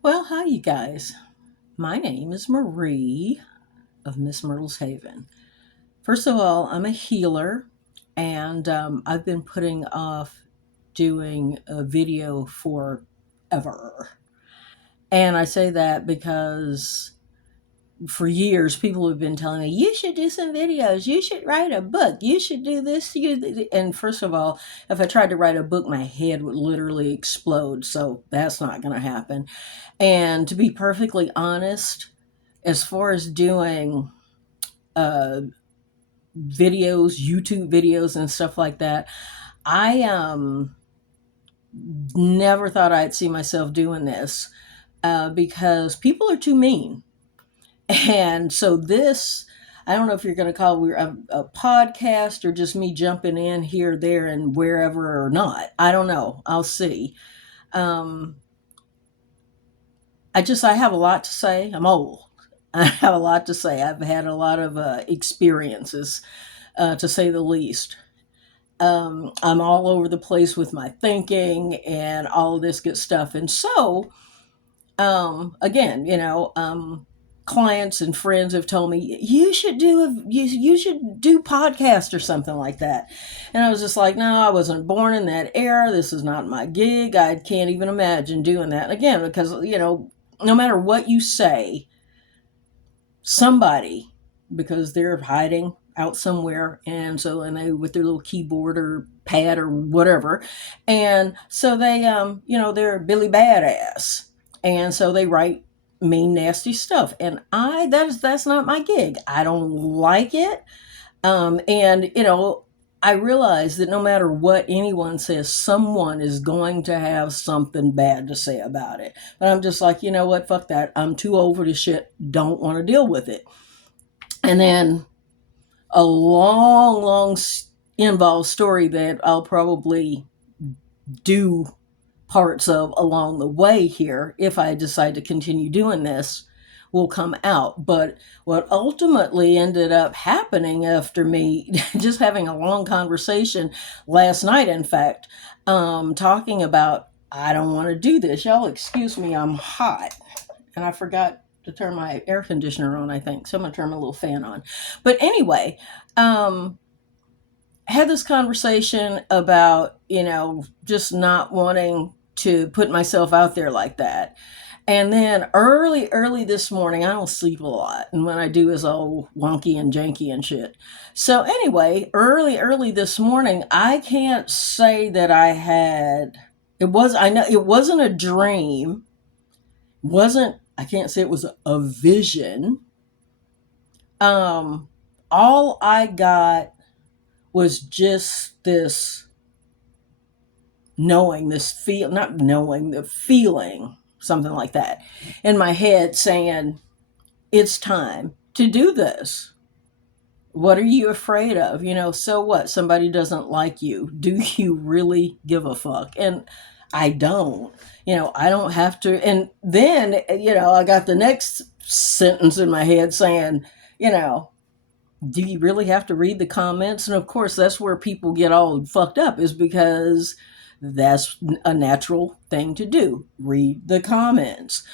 Well, hi, you guys. My name is Marie of Miss Myrtle's Haven. First of all, I'm a healer, and I've been putting off doing a video forever. And I say that because for years, people have been telling me, you should do some videos, you should write a book, you should do this. And first of all, if I tried to write a book, my head would literally explode. So that's not going to happen. And to be perfectly honest, as far as doing uh, videos, YouTube videos, and stuff like that, I never thought I'd see myself doing this because people are too mean. And so this, I don't know if you're going to call it a podcast or just me jumping in here, there, and wherever or not. I don't know. I'll see. Um, I have a lot to say. I'm old. I have a lot to say. I've had a lot of experiences, to say the least. I'm all over the place with my thinking and all of this good stuff. And so, again, clients and friends have told me you should do podcast or something like that. And I was just like, no, I wasn't born in that era. This is not my gig. I can't even imagine doing that again because no matter what you say, somebody, because they're hiding out somewhere, and they with their little keyboard or pad or whatever, and so they're Billy Badass, and so they write mean nasty stuff, and that's not my gig. I don't like it. And I realize that no matter what anyone says, someone is going to have something bad to say about it. But I'm just like, you know what? Fuck that. I'm too over this shit. Don't want to deal with it. And then a long involved story that I'll probably do parts of along the way here if I decide to continue doing this will come out. But what ultimately ended up happening after me just having a long conversation last night, in fact, talking about, I don't want to do this. Y'all, excuse me, I'm hot. And I forgot to turn my air conditioner on, I think. So I'm going to turn my little fan on. But anyway, had this conversation about, just not wanting to put myself out there like that. And then early this morning, I don't sleep a lot. And when I do is all wonky and janky and shit. So anyway, early this morning, I can't say that I know it wasn't a dream. I can't say it was a vision. Um, all I got was just this knowing, this feel, not knowing, the feeling, something like that in my head saying, it's time to do this. What are you afraid of? So what? Somebody doesn't like you. Do you really give a fuck? And I don't. I don't have to. And then, I got the next sentence in my head saying, you know, do you really have to read the comments? And of course, that's where people get all fucked up, is because that's a natural thing to do. Read the comments.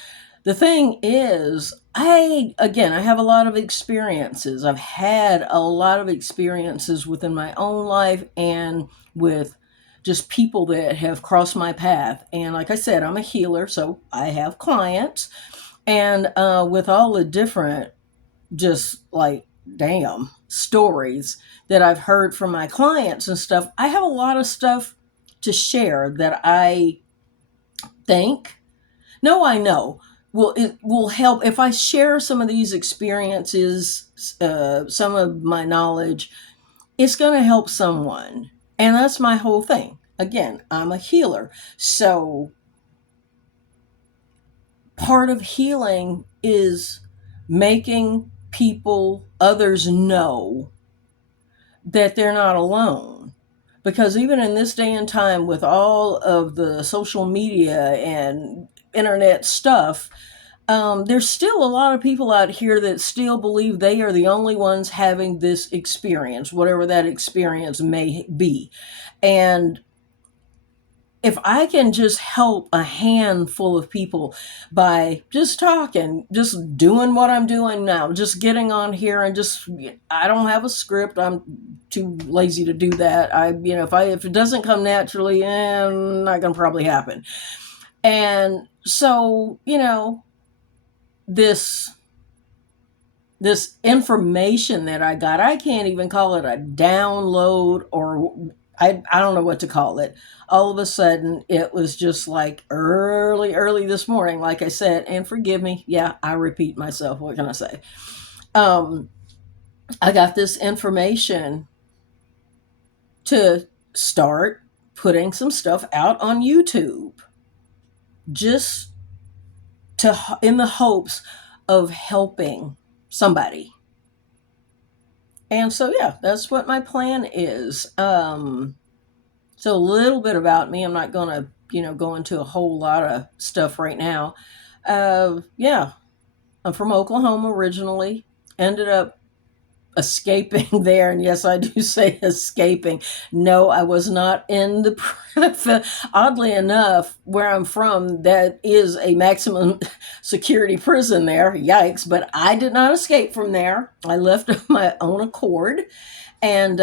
The thing is, I have a lot of experiences. I've had a lot of experiences within my own life and with just people that have crossed my path. And like I said, I'm a healer, so I have clients. And with all the different, just like, damn, stories that I've heard from my clients and stuff, I have a lot of stuff to share that I think, no, I know, it will help if I share some of these experiences, some of my knowledge. It's going to help someone, and that's my whole thing. Again, I'm a healer, so part of healing is making others know that they're not alone. Because even in this day and time, with all of the social media and internet stuff, there's still a lot of people out here that still believe they are the only ones having this experience, whatever that experience may be. And if I can just help a handful of people by just talking, just doing what I'm doing now, just getting on here and just, I don't have a script. I'm too lazy to do that. If it doesn't come naturally, not going to probably happen. And so, this this information that I got, I can't even call it a download, or I don't know what to call it. All of a sudden, it was just like early this morning, like I said, and forgive me. Yeah, I repeat myself. What can I say? Um, I got this information to start putting some stuff out on YouTube, just in the hopes of helping somebody. And so, yeah, that's what my plan is. So a little bit about me. I'm not going to, go into a whole lot of stuff right now. Yeah, I'm from Oklahoma originally. Ended up escaping there, and yes, I do say escaping. No, I was not in the oddly enough, where I'm from, that is a maximum security prison there. Yikes. But I did not escape from there. I left of my own accord, and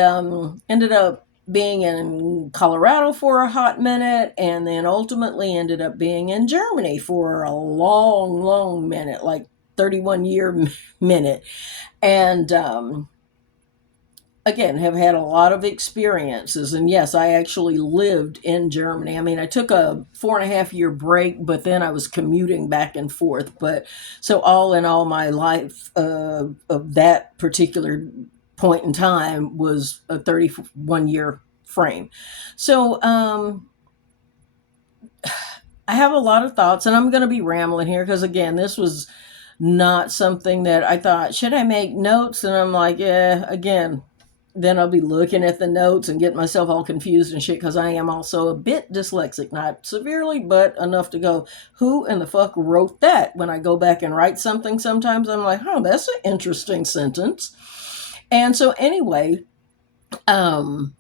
ended up being in Colorado for a hot minute, and then ultimately ended up being in Germany for a long minute, like 31-year minute. And again, have had a lot of experiences. And yes, I actually lived in Germany. I mean, I took a 4.5 year break, but then I was commuting back and forth. But so, all in all, my life of that particular point in time was a 31-year frame. So, I have a lot of thoughts, and I'm going to be rambling here because, again, this was not something that I thought, should I make notes? And I'm like, yeah, again, then I'll be looking at the notes and get myself all confused and shit, because I am also a bit dyslexic, not severely, but enough to go, who in the fuck wrote that? When I go back and write something, sometimes I'm like, oh, that's an interesting sentence. And so, anyway, um,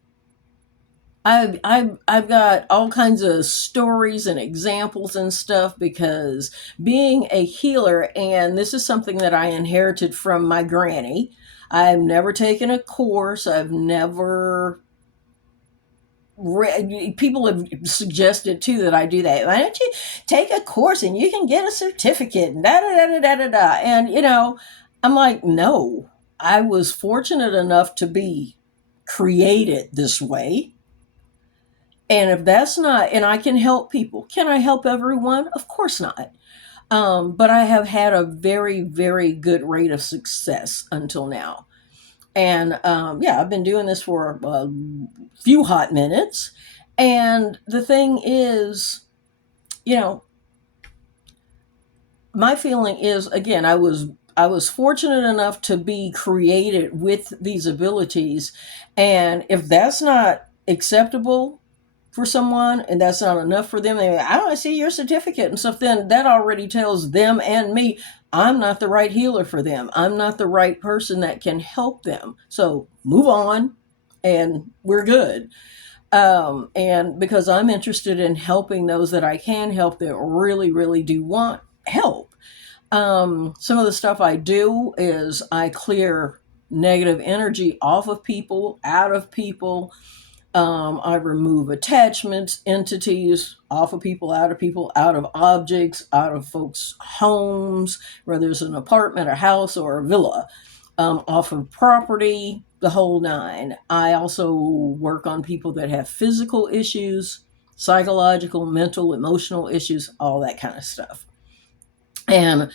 I've got all kinds of stories and examples and stuff, because being a healer, and this is something that I inherited from my granny. I've never taken a course. I've never read. People have suggested too that I do that. Why don't you take a course and you can get a certificate and da da da da da da. And I'm like, no. I was fortunate enough to be created this way. And if that's not, and I can help people, can I help everyone? Of course not. But I have had a very, very good rate of success until now. And yeah, I've been doing this for a few hot minutes. And the thing is, you know, my feeling is, again, I was fortunate enough to be created with these abilities. And if that's not acceptable for someone, and that's not enough for them, they, I want to see your certificate and stuff, then that already tells them and me I'm not the right healer for them. I'm not the right person that can help them. So move on, and we're good. And because I'm interested in helping those that I can help, that really, really do want help. Some of the stuff I do is I clear negative energy off of people, out of people. I remove attachments, entities off of people, out of objects, out of folks' homes, whether it's an apartment, a house, or a villa, off of property, the whole nine. I also work on people that have physical issues, psychological, mental, emotional issues, all that kind of stuff. And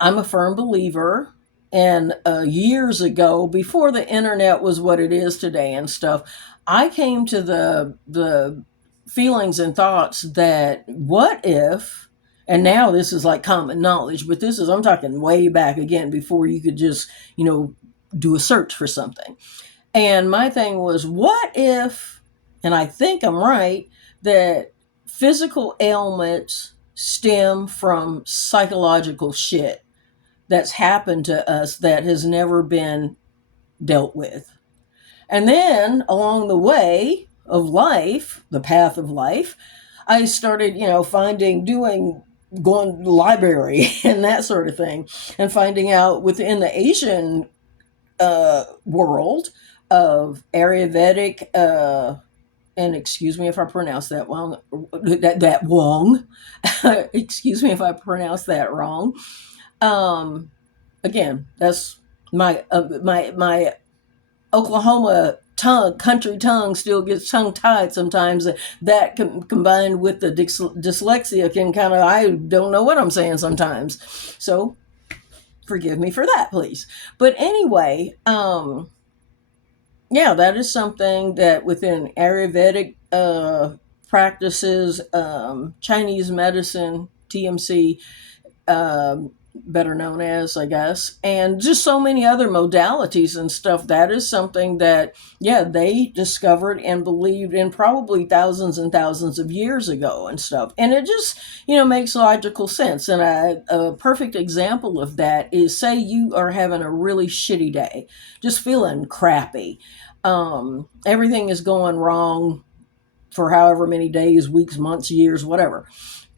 I'm a firm believer. And years ago, before the internet was what it is today and stuff, I came to the feelings and thoughts that, what if, and now this is like common knowledge, but this is, I'm talking way back again, before you could just, do a search for something. And my thing was, what if, and I think I'm right, that physical ailments stem from psychological shit that's happened to us that has never been dealt with. And then along the way of life, the path of life, I started, going to the library and that sort of thing, and finding out within the Asian world of Ayurvedic, and excuse me if I pronounce that wrong, that Wong, excuse me if I pronounce that wrong. Um, Again, that's my Oklahoma tongue, country tongue, still gets tongue tied sometimes. That combined with the dyslexia can kind of, I don't know what I'm saying sometimes. So forgive me for that, please. But anyway, yeah, that is something that within Ayurvedic practices, Chinese medicine, TMC, better known as, I guess, and just so many other modalities and stuff. That is something that, yeah, they discovered and believed in probably thousands and thousands of years ago and stuff. And it just, makes logical sense. And a perfect example of that is, say you are having a really shitty day, just feeling crappy. Everything is going wrong for however many days, weeks, months, years, whatever.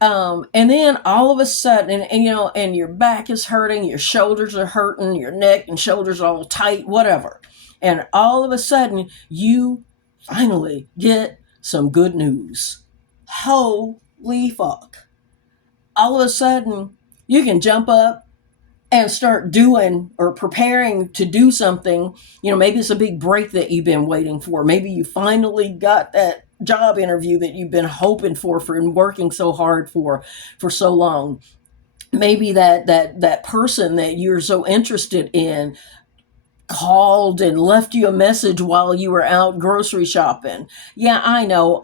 And then all of a sudden, and your back is hurting, your shoulders are hurting, your neck and shoulders are all tight, whatever. And all of a sudden, you finally get some good news. Holy fuck. All of a sudden, you can jump up and start doing or preparing to do something. Maybe it's a big break that you've been waiting for. Maybe you finally got that job interview that you've been hoping for and working so hard for so long. Maybe that person that you're so interested in called and left you a message while you were out grocery shopping. Yeah, I know.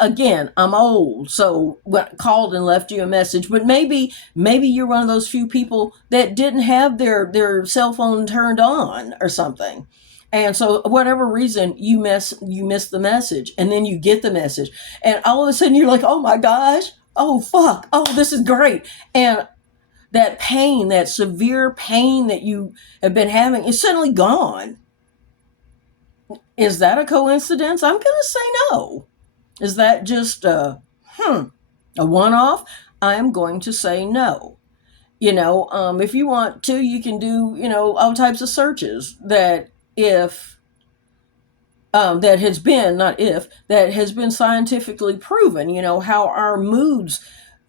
Again, I'm old, so called and left you a message. But maybe you're one of those few people that didn't have their cell phone turned on or something. And so, whatever reason, you miss the message, and then you get the message, and all of a sudden you're like, "Oh my gosh! Oh fuck! Oh, this is great!" And that pain, that severe pain that you have been having, is suddenly gone. Is that a coincidence? I'm going to say no. Is that just a one-off? I'm going to say no. If you want to, you can do, all types of searches that if that has been, not if, that has been scientifically proven, how our moods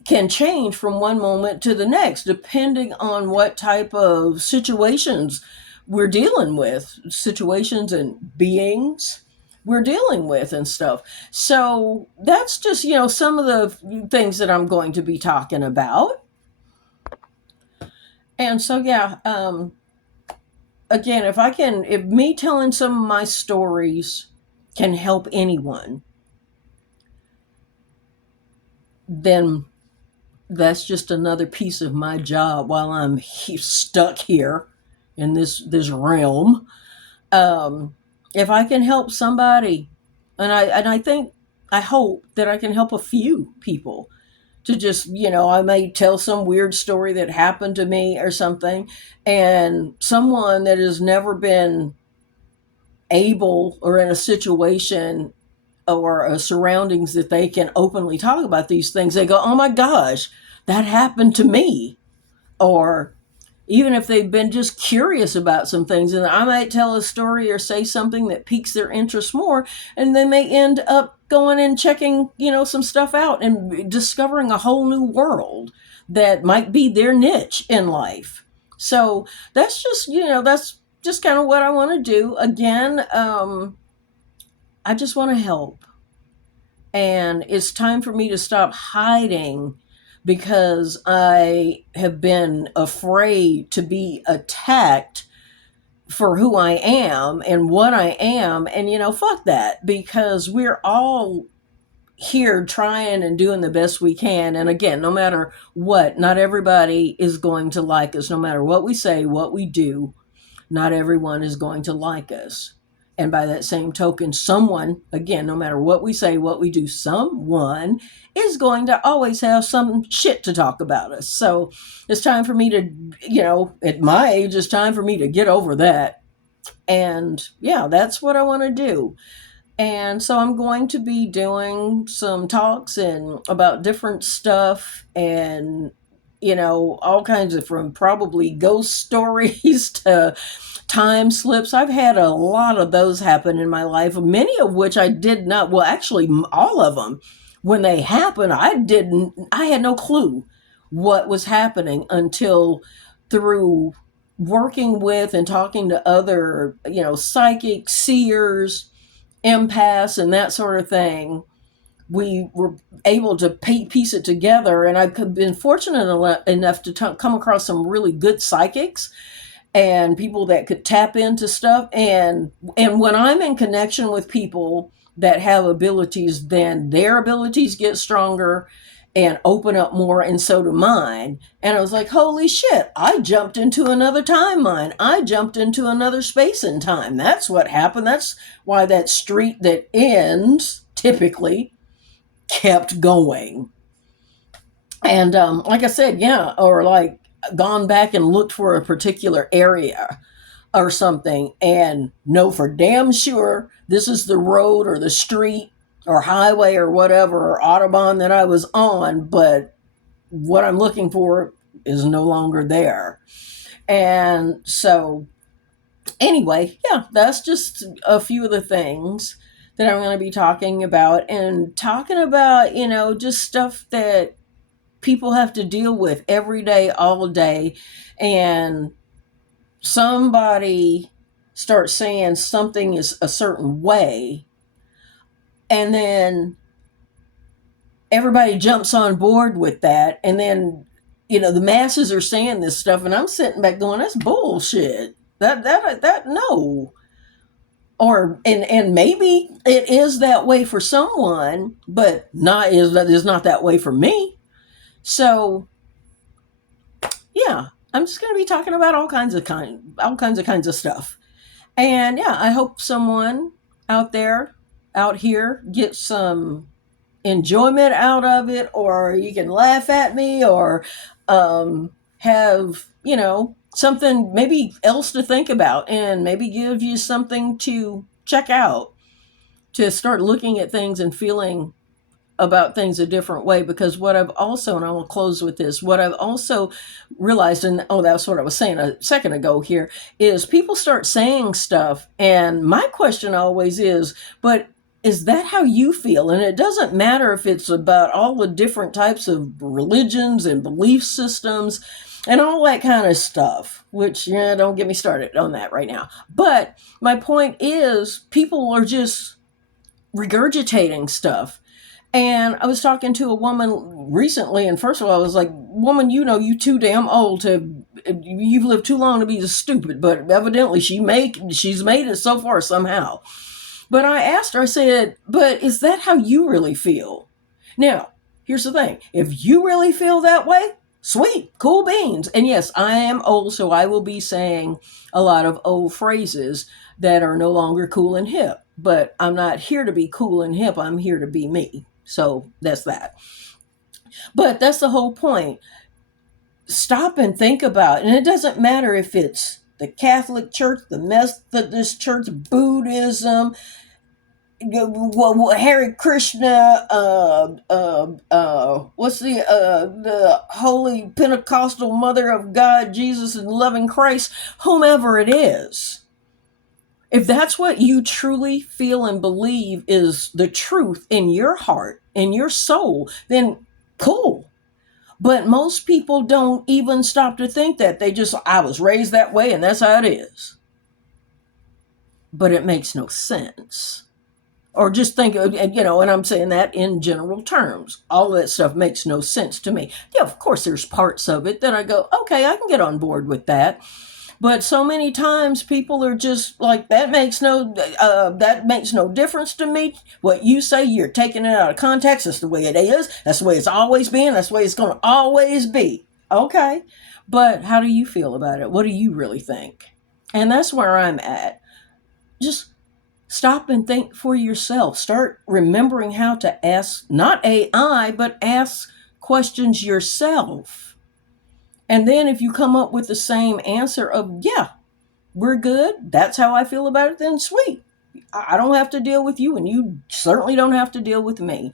can change from one moment to the next, depending on what type of situations we're dealing with, situations and beings we're dealing with and stuff. So that's just, some of the things that I'm going to be talking about. And so, yeah, again, if me telling some of my stories can help anyone, then that's just another piece of my job while I'm stuck here in this realm. If I can help somebody, and I think, I hope that I can help a few people to just, I may tell some weird story that happened to me or something, and someone that has never been able or in a situation or surroundings that they can openly talk about these things, they go, "Oh my gosh, that happened to me." Or even if they've been just curious about some things, and I might tell a story or say something that piques their interest more, and they may end up going and checking, some stuff out and discovering a whole new world that might be their niche in life. So that's just kind of what I want to do. Again, I just want to help. And it's time for me to stop hiding because I have been afraid to be attacked for who I am and what I am. And, fuck that, because we're all here trying and doing the best we can. And again, no matter what, not everybody is going to like us. No matter what we say, what we do, not everyone is going to like us. And by that same token, someone, again, no matter what we say, what we do, someone is going to always have some shit to talk about us. So it's time for me to, at my age, it's time for me to get over that. And yeah, that's what I want to do. And so I'm going to be doing some talks and about different stuff and all kinds of, from probably ghost stories to time slips. I've had a lot of those happen in my life, many of which I did not, well, actually, all of them, when they happened, I had no clue what was happening until through working with and talking to other, psychic seers, empaths, and that sort of thing. We were able to piece it together, and I've been fortunate enough to come across some really good psychics and people that could tap into stuff. And when I'm in connection with people that have abilities, then their abilities get stronger and open up more, and so do mine. And I was like, holy shit, I jumped into another timeline. I jumped into another space and time. That's what happened. That's why that street that ends typically kept going. And like I said, yeah, or like gone back and looked for a particular area or something and know for damn sure this is the road or the street or highway or whatever or Autobahn that I was on, but what I'm looking for is no longer there. And so, anyway, yeah, that's just a few of the things that I'm going to be talking about, and talking about, just stuff that people have to deal with every day, all day. And somebody starts saying something is a certain way, and then everybody jumps on board with that, and then the masses are saying this stuff, and I'm sitting back going, that's bullshit. That no. Or and maybe it is that way for someone, but not that way for me. So yeah, I'm just going to be talking about all kinds of stuff. And yeah, I hope someone out there, out here, gets some enjoyment out of it, or you can laugh at me, or have, something maybe else to think about, and maybe give you something to check out, to start looking at things and feeling about things a different way. Because what I've also, and I will close with this, what I've also realized, and that's what I was saying a second ago here, is people start saying stuff, and my question always is, but is that how you feel? And it doesn't matter if it's about all the different types of religions and belief systems and all that kind of stuff, which, yeah, don't get me started on that right now. But my point is, people are just regurgitating stuff. And I was talking to a woman recently, and first of all, I was like, woman, you too damn old you've lived too long to be stupid. But evidently she's made it so far somehow. But I asked her, I said, but is that how you really feel? Now, here's the thing. If you really feel that way, sweet, cool beans. And yes, I am old, so I will be saying a lot of old phrases that are no longer cool and hip. But I'm not here to be cool and hip. I'm here to be me. So that's that. But that's the whole point. Stop and think about it. And it doesn't matter if it's the Catholic Church, the Methodist Church, Buddhism, Hare Krishna, what's the Holy Pentecostal Mother of God, Jesus and loving Christ, whomever it is. If that's what you truly feel and believe is the truth in your heart, in your soul, then cool. But most people don't even stop to think that. I was raised that way and that's how it is. But it makes no sense. Or just think, and I'm saying that in general terms. All of that stuff makes no sense to me. Yeah, of course, there's parts of it that I go, okay, I can get on board with that. But so many times people are just like, that makes no difference to me. What you say, you're taking it out of context. That's the way it is. That's the way it's always been. That's the way it's going to always be. Okay. But how do you feel about it? What do you really think? And that's where I'm at. Just stop and think for yourself. Start remembering how to ask, not AI, but ask questions yourself. And then if you come up with the same answer of, yeah, we're good, that's how I feel about it, then sweet. I don't have to deal with you, and you certainly don't have to deal with me.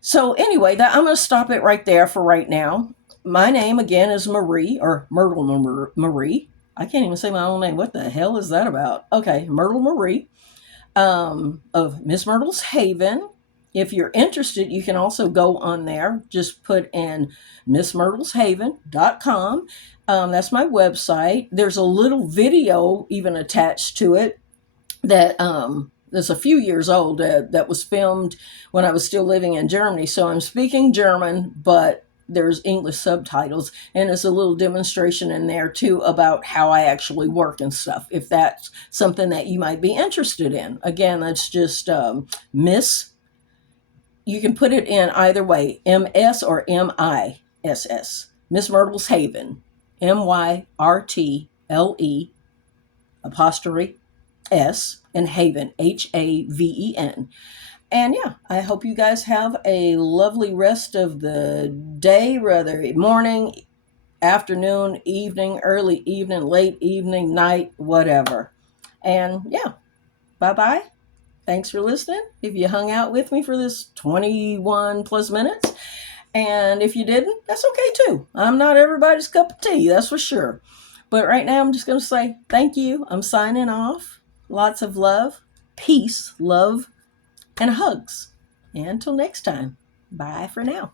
So anyway, I'm going to stop it right there for right now. My name again is Marie, or Myrtle Marie. I can't even say my own name. What the hell is that about? Okay, Myrtle Marie, of Miss Myrtle's Haven. If you're interested, you can also go on there. Just put in missmyrtleshaven.com. That's my website. There's a little video even attached to it that is a few years old, that was filmed when I was still living in Germany. So I'm speaking German, but there's English subtitles, and there's a little demonstration in there too about how I actually work and stuff, if that's something that you might be interested in. Again, that's just Miss, you can put it in either way, MS or MISS, Miss Myrtle's Haven, MYRTLE apostrophe S, and Haven, HAVEN. And yeah, I hope you guys have a lovely rest of the day, whether morning, afternoon, evening, early evening, late evening, night, whatever. And yeah, bye bye. Thanks for listening. If you hung out with me for this 21 plus minutes, and if you didn't, that's okay too. I'm not everybody's cup of tea, that's for sure. But right now, I'm just going to say thank you. I'm signing off. Lots of love, peace, love, and hugs. And until next time, bye for now.